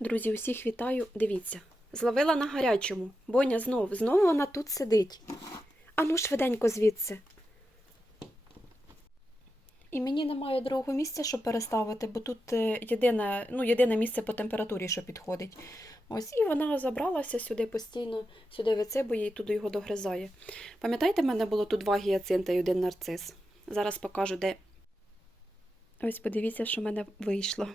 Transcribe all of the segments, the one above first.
Друзі, усіх вітаю. Дивіться, зловила на гарячому. Боня знов, знову вона тут сидить. Ану швиденько звідси. І мені немає другого місця, щоб переставити, бо тут е, єдине, ну, єдине місце по температурі, що підходить. Ось, і вона забралася сюди постійно, сюди вицибує і туди його догризає. Пам'ятаєте, в мене було тут два гіацинта і один нарцис. Зараз покажу, де. Ось подивіться, що в мене вийшло.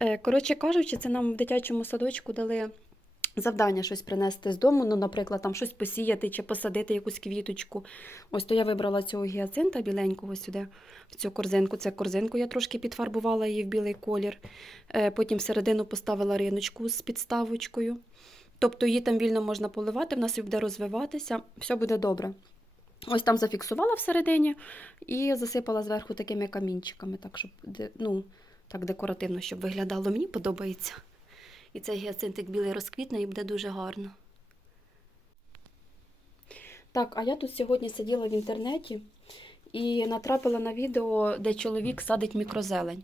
Е, Коротше кажучи, це нам в дитячому садочку дали завдання щось принести з дому, ну, наприклад, там щось посіяти чи посадити якусь квіточку. Ось то я вибрала цього гіацинта біленького сюди, в цю корзинку. Це корзинку я трошки підфарбувала її в білий колір. Е, Потім всередину поставила риночку з підставочкою. Тобто її там вільно можна поливати, в нас буде розвиватися, все буде добре. Ось там зафіксувала всередині і засипала зверху такими камінчиками, так, щоб ну, так декоративно, щоб виглядало. Мені подобається. І цей гіацинтик білий розквітне і буде дуже гарно. Так, а я тут сьогодні сиділа в інтернеті і натрапила на відео, де чоловік садить мікрозелень.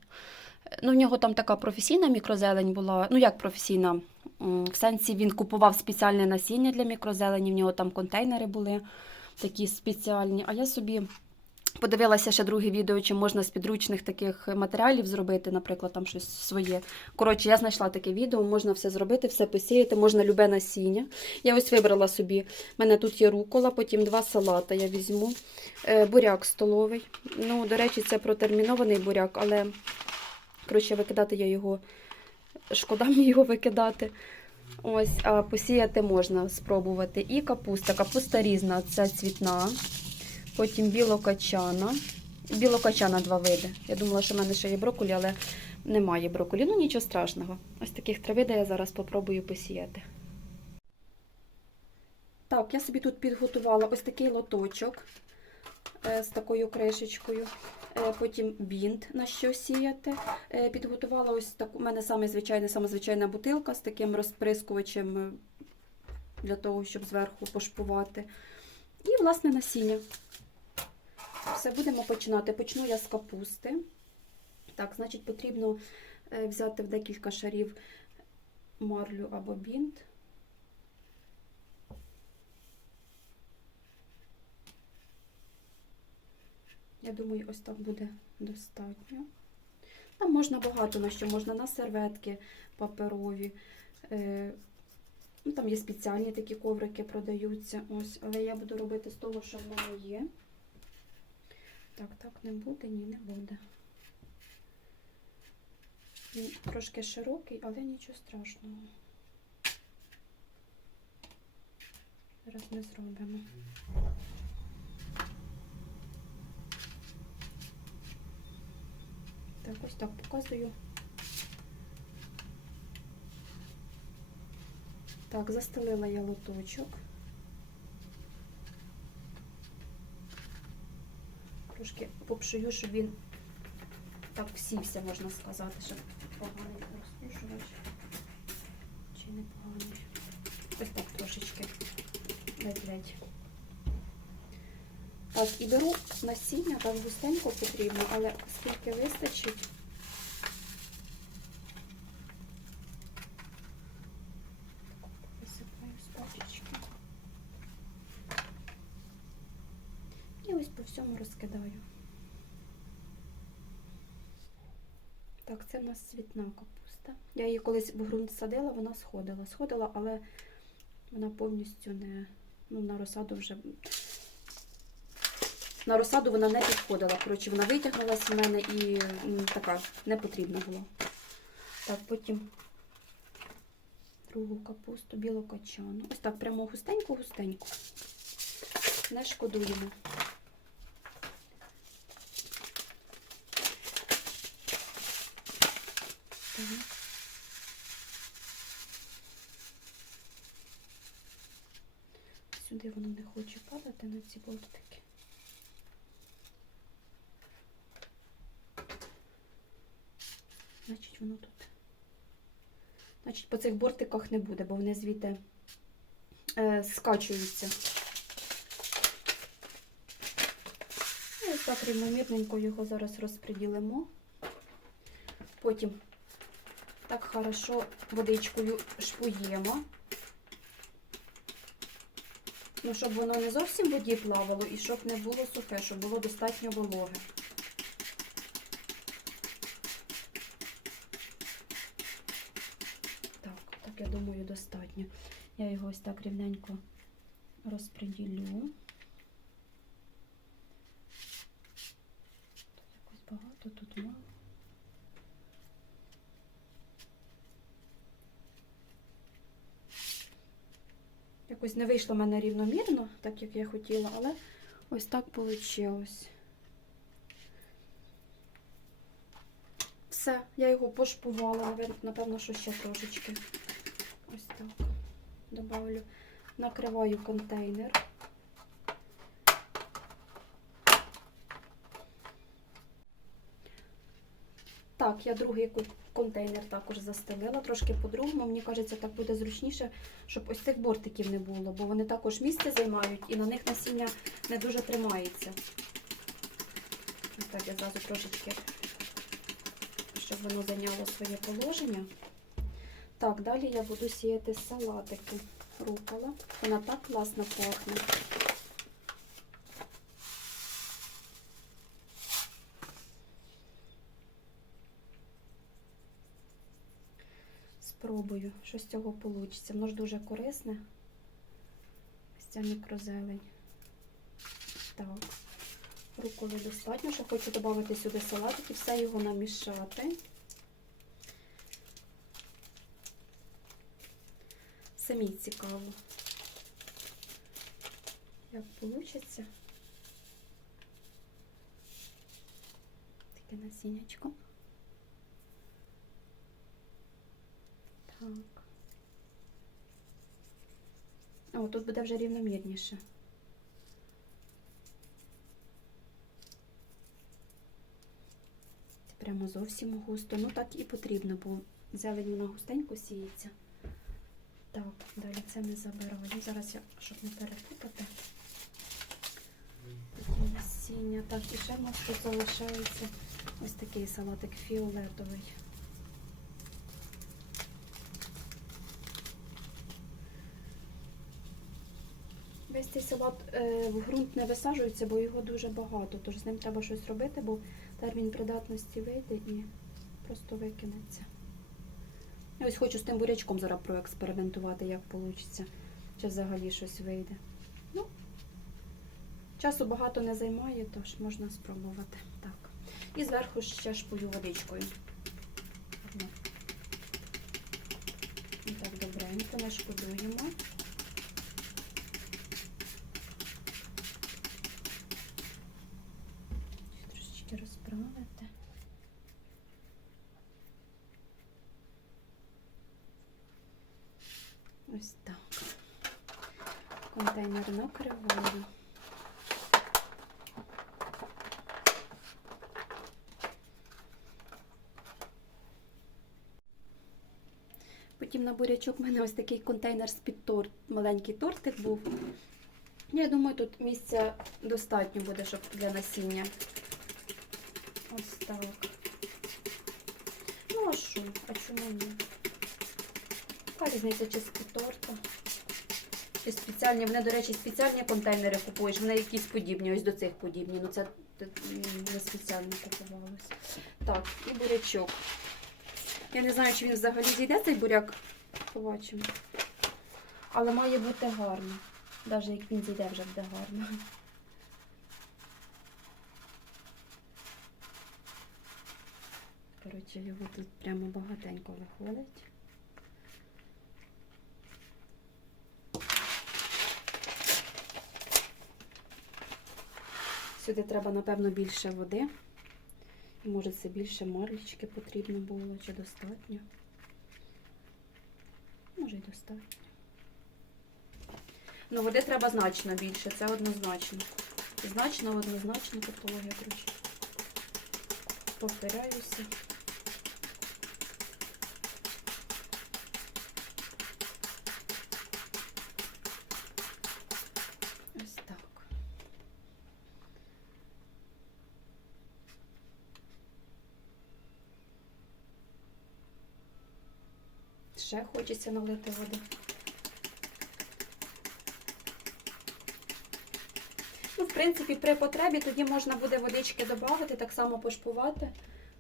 Ну, в нього там така професійна мікрозелень була. Ну, як професійна? В сенсі він купував спеціальне насіння для мікрозелені, в нього там контейнери були такі спеціальні. А я собі подивилася ще друге відео, чи можна з підручних таких матеріалів зробити, наприклад, там щось своє. Коротше, я знайшла таке відео, можна все зробити, все посіяти, можна любе насіння. Я ось вибрала собі. У мене тут є рукола, потім два салата я візьму. Е, Буряк столовий. Ну, до речі, це протермінований буряк, але коротше, викидати я його. Шкода мені його викидати. Ось, а посіяти можна спробувати. І капуста. Капуста різна, це цвітна. Потім білокачана. Білокачана два види. Я думала, що в мене ще є брокколі, але немає брокколі. Ну нічого страшного. Ось таких три види я зараз попробую посіяти. Так, я собі тут підготувала ось такий лоточок е, з такою кришечкою. Потім бінт на що сіяти. Е, Підготувала ось таку, у мене саме звичайна, саме звичайна бутилка з таким розприскувачем е, для того, щоб зверху пошпувати. І, власне, насіння. Все, будемо починати. Почну я з капусти. Так, значить, потрібно е, взяти в декілька шарів марлю або бінт. Я думаю, ось так буде достатньо. Там можна багато на що, можна на серветки паперові. Е, ну, там є спеціальні такі коврики продаються. Ось, але я буду робити з того, що в мене є. Так, так не буде, ні, не буде. Він трошки широкий, але нічого страшного. Зараз ми зробимо. Так, показую. Так, застелила я лоточок. Трошки попшую, щоб він так всівся, можна сказати, щоб поганий розпушувач. Чи не поганий. Ось так трошечки ледь-ледь. Так, і беру насіння, там густенько потрібно, але скільки вистачить. Висипаю з пачечки. І ось по всьому розкидаю. Так, це в нас цвітна капуста. Я її колись в ґрунт садила, вона сходила. Сходила, але вона повністю не, ну, на розсаду вже на розсаду вона не підходила. Коротше, вона витягнулася в мене і така не потрібна була. Так, потім другу капусту, білу качану. Ось так, прямо густенько-густенько. Не шкодуємо. Так. Сюди воно не хоче падати на ці бортики. Значить, воно тут. Значить, по цих бортиках не буде, бо вони звідти е, скачуються. Ось так рівномірненько його зараз розподілимо. Потім Так хорошо водичкою шпуємо. Ну, щоб воно не зовсім в воді плавало і щоб не було сухе, щоб було достатньо вологе. Так, так я думаю, достатньо. Я його ось так рівненько розподілю. Тут якось багато, тут мало. Якось не вийшло в мене рівномірно, так як я хотіла, але ось так вийшло. Все, я його пошпувала, напевно, що ще трошечки. Ось так. Добавлю. Накриваю контейнер. Так, я другий контейнер також застелила, трошки по-другому. Мені кажеться, так буде зручніше, щоб ось цих бортиків не було, бо вони також місце займають і на них насіння не дуже тримається. Ось так я зразу трошечки, щоб воно зайняло своє положення. Так, далі я буду сіяти салатики рукола. Вона так класно пахне. Спробую, що з цього вийде. Воно ж дуже корисне. Ось ця мікрозелень. Так. Руколи достатньо, що хочу додати сюди салатик і все його намішати. Самі цікаво, як вийде. Таке насіннячко. О, тут буде вже рівномірніше. Це прямо зовсім густо. Ну так і потрібно, бо зелень вона густенько сіється. Так, далі це ми забираємо. Зараз я, щоб не перепутати. Такі насіння. Так, і ще в залишається ось такий салатик фіолетовий. Весь цей салат е, в ґрунт не висаджується, бо його дуже багато, тож з ним треба щось робити, бо термін придатності вийде і просто викинеться. Я ось хочу з тим бурячком зараз проекспериментувати, як вийде, чи взагалі щось вийде. Ну, часу багато не займає, тож можна спробувати. Так. І зверху ще шпую водичкою. І так добренько не шкодуємо. Трошечки розправити. Ось так. Контейнер накриваю. Потім на бурячок в мене ось такий контейнер з-під торт, маленький тортик був. Я думаю, тут місця достатньо буде, щоб для насіння. Ось так. Ну, а що? А чому ні? Яка різниця чи з-під торта? Чи спеціальні, вони, до речі, спеціальні контейнери купуєш, вони якісь подібні, ось до цих подібні. Ну це не спеціально купувалось. Так, і бурячок. Я не знаю, чи він взагалі зійде цей буряк. Побачимо. Але має бути гарно. Навіть як він зійде, вже буде гарно. Коротше, його тут прямо багатенько виходить. Сюди треба, напевно, більше води. І може це більше марлічки потрібно було, чи достатньо. Може й достатньо. Ну, води треба значно більше, це однозначно. Значно, однозначно, тавтологія трошки. Повторяюся. Ось так. Ще хочеться налити води. Ну, в принципі, при потребі тоді можна буде водички додати, так само пошпувати.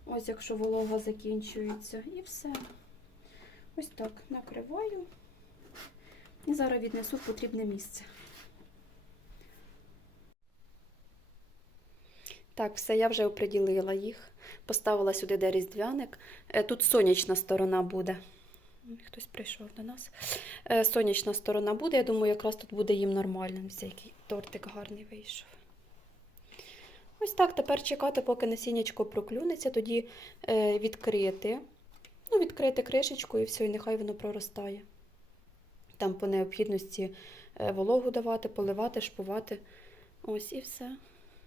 Ось якщо волога закінчується. І все. Ось так накриваю. І зараз віднесу в потрібне місце. Так, все, я вже оприділила їх. Поставила сюди де різдвяник. Е, Тут сонячна сторона буде. Хтось прийшов до нас. Е, Сонячна сторона буде. Я думаю, якраз тут буде їм нормально. Ось який тортик гарний вийшов. Ось так, тепер чекати, поки насіннячко проклюнеться, тоді е, відкрити. Ну, відкрити кришечку і все, і нехай воно проростає. Там по необхідності е, вологу давати, поливати, шпувати. Ось і все.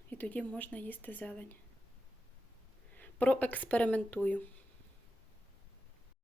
І тоді можна їсти зелень. Проекспериментую.